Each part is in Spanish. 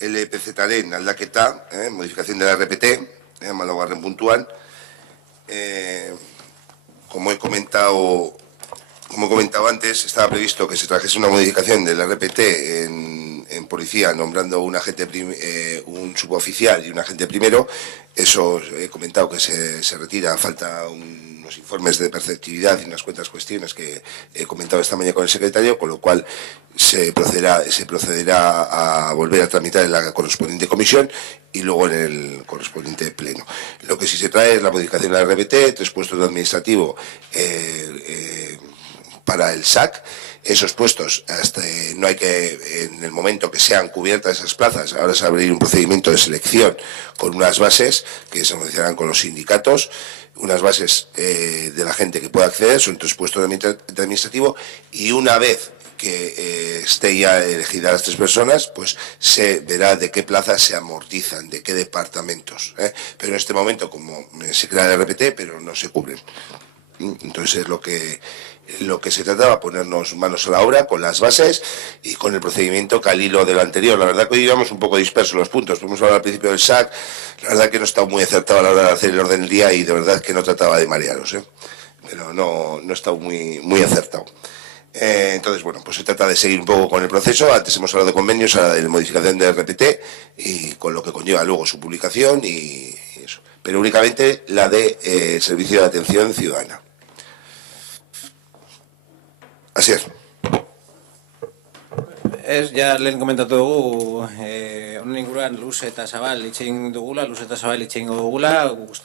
LPZaren aldaketa, modificación de la RPT, malagarren puntuan. Como he comentado antes, estaba previsto que se trajese una modificación de la RPT en policía, nombrando un agente un suboficial y un agente primero. Eso he comentado que se retira, falta unos informes de perceptividad y unas cuantas cuestiones que he comentado esta mañana con el secretario, con lo cual se procederá a volver a tramitar en la correspondiente comisión y luego en el correspondiente pleno. Lo que sí se trae es la modificación de la RPT, 3 puestos de administrativo para el SAC. Esos puestos, no hay que, en el momento que sean cubiertas esas plazas, ahora se va a abrir un procedimiento de selección con unas bases que se negociarán con los sindicatos, unas bases de la gente que pueda acceder, son 3 puestos de administrativo, y una vez que esté ya elegida las 3 personas, pues se verá de qué plazas se amortizan, de qué departamentos. Pero en este momento, como se crea el RPT, pero no se cubren. Entonces es lo que se trataba, ponernos manos a la obra con las bases y con el procedimiento que al hilo de lo anterior. La verdad que hoy íbamos un poco dispersos los puntos. Hemos hablado al principio del SAC, la verdad que no he estado muy acertado a la hora de hacer el orden del día y de verdad que no trataba de marearos, pero no he estado muy acertado. Entonces, bueno, pues se trata de seguir un poco con el proceso. Antes hemos hablado de convenios, ahora de modificación de RPT y con lo que conlleva luego su publicación y eso. Pero únicamente la de servicio de atención ciudadana. Así es. Ja lehen komentatu dugu, honen inguruan luze eta zabal hitz egin dugula, uste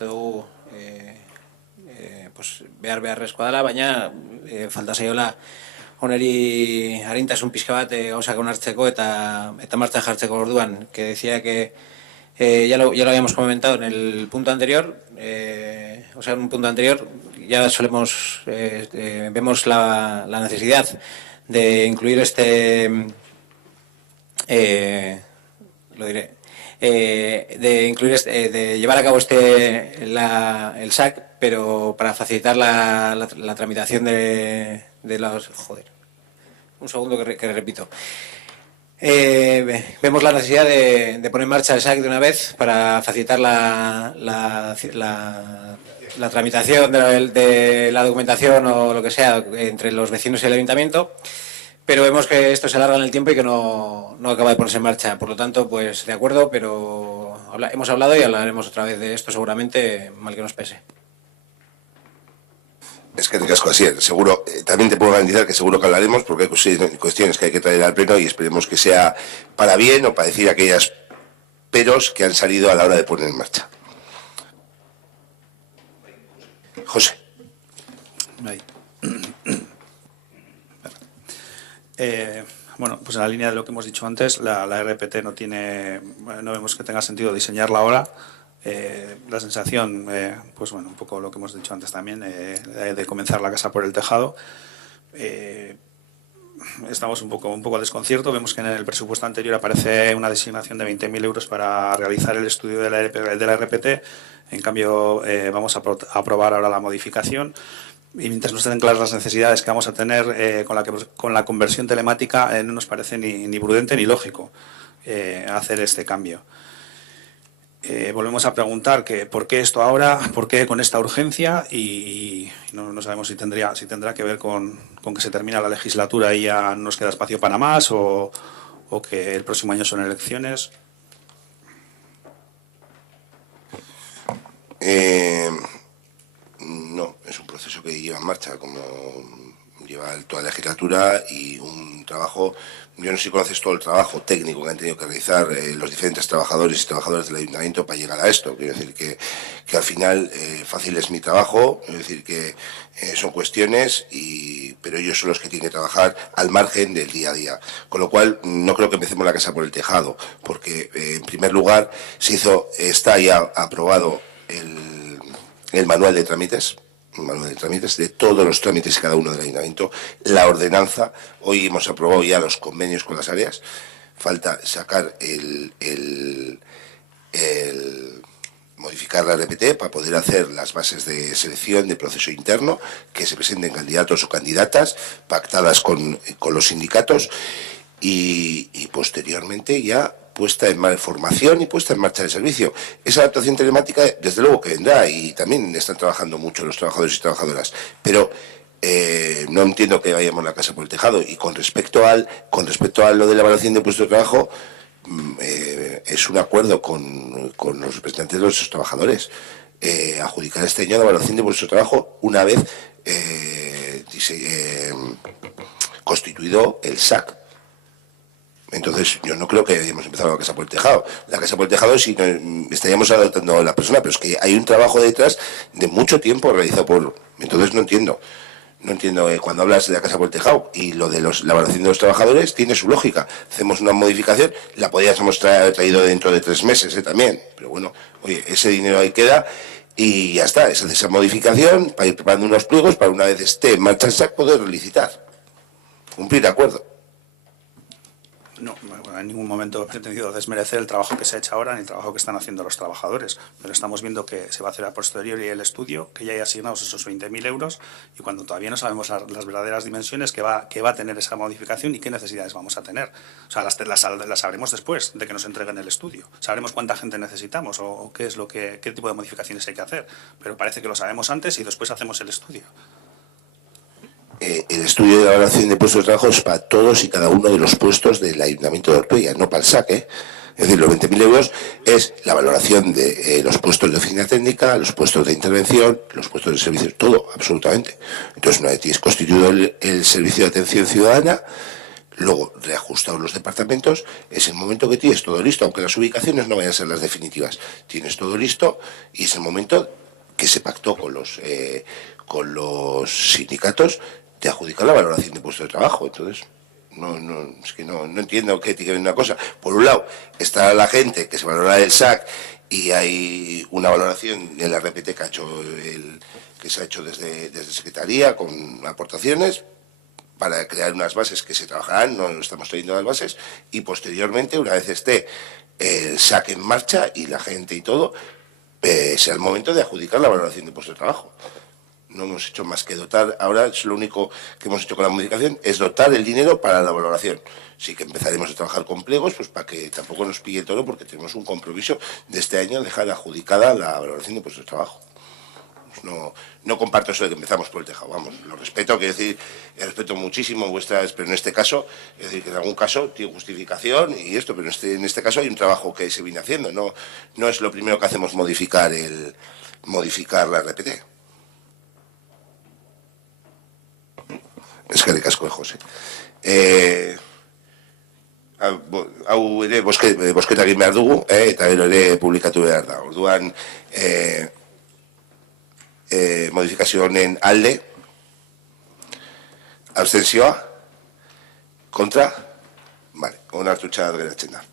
dugu beharrezkoa dela, baina falta zaiola honeri arintasun pixka bat gauzak onartzeko eta martxan jartzeko orduan, que decía que ya lo habíamos comentado en el punto anterior, en un punto anterior ya vemos la necesidad de incluir de llevar a cabo el SAC, pero para facilitar la tramitación de los... Joder, un segundo que repito. Vemos la necesidad de poner en marcha el SAC de una vez para facilitar la tramitación de la documentación o lo que sea entre los vecinos y el ayuntamiento, pero vemos que esto se alarga en el tiempo y que no acaba de ponerse en marcha. Por lo tanto, pues de acuerdo, pero hemos hablado y hablaremos otra vez de esto seguramente, mal que nos pese. Es que ricasco, así es. Seguro, también te puedo garantizar que seguro que hablaremos, porque hay cuestiones que hay que traer al pleno y esperemos que sea para bien o para decir aquellas peros que han salido a la hora de poner en marcha. José. Bueno, pues en la línea de lo que hemos dicho antes, la RPT no vemos que tenga sentido diseñarla ahora. La sensación, pues bueno, un poco lo que hemos dicho antes también, de comenzar la casa por el tejado. Estamos un poco a desconcierto. Vemos que en el presupuesto anterior aparece una designación de 20.000 euros para realizar el estudio de la RPT. En cambio, vamos a aprobar ahora la modificación. Y mientras no estén claras las necesidades que vamos a tener con la conversión telemática, no nos parece ni prudente ni lógico hacer este cambio. Volvemos a preguntar por qué esto ahora, por qué con esta urgencia, y no sabemos si tendrá que ver con que se termina la legislatura y ya no nos queda espacio para más, o que el próximo año son elecciones. No, es un proceso que lleva en marcha, como lleva toda la legislatura, y un trabajo. Yo no sé si conoces todo el trabajo técnico que han tenido que realizar los diferentes trabajadores y trabajadoras del ayuntamiento para llegar a esto. Quiero decir que al final fácil es mi trabajo, quiero decir que son cuestiones, pero ellos son los que tienen que trabajar al margen del día a día. Con lo cual no creo que empecemos la casa por el tejado, porque en primer lugar está ya aprobado el manual de trámites, de todos los trámites de cada uno del ayuntamiento, la ordenanza. Hoy hemos aprobado ya los convenios con las áreas. Falta sacar modificar la RPT para poder hacer las bases de selección de proceso interno, que se presenten candidatos o candidatas pactadas con los sindicatos. y posteriormente ya puesta en formación y puesta en marcha del servicio. Esa adaptación telemática, desde luego que vendrá, y también están trabajando mucho los trabajadores y trabajadoras, pero no entiendo que vayamos la casa por el tejado. Y con respecto a lo de la evaluación de puesto de trabajo, es un acuerdo con los representantes de los trabajadores. Adjudicar este año la evaluación de puesto de trabajo una vez constituido el SAC. Entonces, yo no creo que hayamos empezado la casa por el tejado. La casa por el tejado sí estaríamos adoptando a la persona, pero es que hay un trabajo detrás de mucho tiempo realizado por... Entonces no entiendo. Cuando hablas de la casa por el tejado y lo de la evaluación de los trabajadores, tiene su lógica. Hacemos una modificación, la podríamos traído dentro de 3 meses también. Pero bueno, oye, ese dinero ahí queda y ya está. Se hace esa modificación para ir preparando unos pliegos para una vez esté en marcha el SAC poder licitar. Cumplir acuerdo. No, en ningún momento he pretendido desmerecer el trabajo que se ha hecho ahora ni el trabajo que están haciendo los trabajadores, pero estamos viendo que se va a hacer a posteriori el estudio, que ya hay asignados esos 20.000 euros y cuando todavía no sabemos las verdaderas dimensiones que va a tener esa modificación y qué necesidades vamos a tener. O sea, las sabremos después de que nos entreguen el estudio. Sabremos cuánta gente necesitamos o qué tipo de modificaciones hay que hacer, pero parece que lo sabemos antes y después hacemos el estudio. El estudio de la evaluación de puestos de trabajo es para todos y cada uno de los puestos del Ayuntamiento de Ortuella, no para el SAC, Es decir, los 20.000 euros es la valoración de los puestos de oficina técnica, los puestos de intervención, los puestos de servicio, todo, absolutamente. Entonces, una vez tienes constituido el servicio de atención ciudadana, luego reajustados los departamentos, es el momento que tienes todo listo, aunque las ubicaciones no vayan a ser las definitivas. Tienes todo listo y es el momento que se pactó con los sindicatos de adjudicar la valoración de puesto de trabajo. Entonces, es que no entiendo qué tiene que ver una cosa. Por un lado, está la gente que se valora el SAC y hay una valoración de la RPT que se ha hecho desde Secretaría con aportaciones para crear unas bases que se trabajarán, no estamos trayendo las bases, y posteriormente, una vez esté el SAC en marcha y la gente y todo, sea el momento de adjudicar la valoración de puesto de trabajo. No hemos hecho más que dotar, ahora es lo único que hemos hecho con la modificación, es dotar el dinero para la valoración. Sí que empezaremos a trabajar con pliegos, pues para que tampoco nos pille todo, porque tenemos un compromiso de este año dejar adjudicada la valoración de puestos de trabajo. Pues no comparto eso de que empezamos por el tejado, vamos, lo respeto, quiero decir, respeto muchísimo vuestras, pero en este caso, es decir, que en algún caso tiene justificación y esto, pero en este caso hay un trabajo que se viene haciendo, no es lo primero que hacemos modificar la RPT. Eskerrik asko, Jose. Hau ere bosketa egin behar dugu, eta gero ere publikatu behar da. Orduan, modifikazio honen alde, abstentzioa, kontra, onartu txar geratzen da.